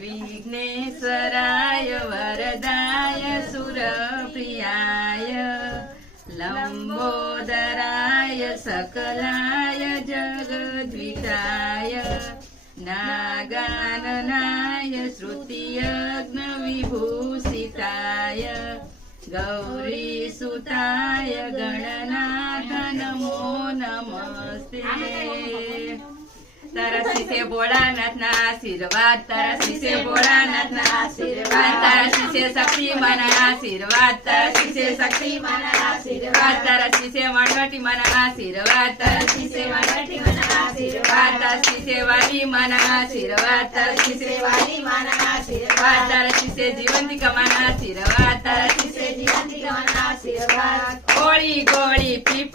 विघ्नेश्वराय वरदाय सुरप्रियाय लम्बोदराय सकलाय जगद्विताय नागाननाय श्रुतियज्ञविभूषिताय गौरीसुताय તારા શિશે ભોળાનાથના આશીર્વાદ તારા શિશે ભોળાનાથના આશીર્વાદ તારા શિશે શક્તિ માના આશીર્વાદ તારા શિશે શક્તિ માના આશીર્વાદ તારા શિશે વણવટી માના આશીર્વાદ તારા શિશે વણવટી માના આશીર્વાદ તારા શિશે વાલી માના આશીર્વાદ તારા શિશે વાલી માના આશીર્વાદ તારા શિશે જીવંતિકા માના આશીર્વાદ તારા શિશે જીવંતિકા માના આશીર્વાદ ગોળી ગોળી પીપળ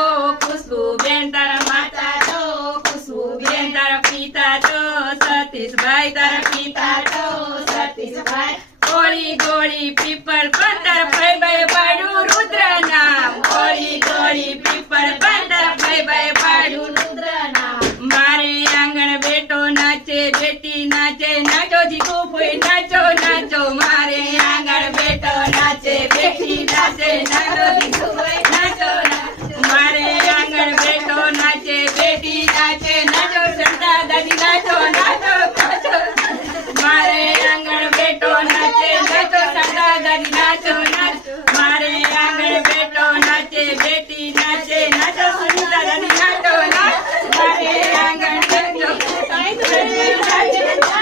સતીશભાઈ તારા પિતા તો સતીશભાઈ ગોળી ગોળી પીપળ પંદર ભાઈ ભાઈ પાડું રુદ્ર નામ ગોળી ગોળી પીપળ પંદર ભાઈ ભાઈ પાડું રુદ્ર નામ મારે આંગણ બેટો નાચે બેટી નાચે નાચો જીગુ નાચો નાચો Thank you.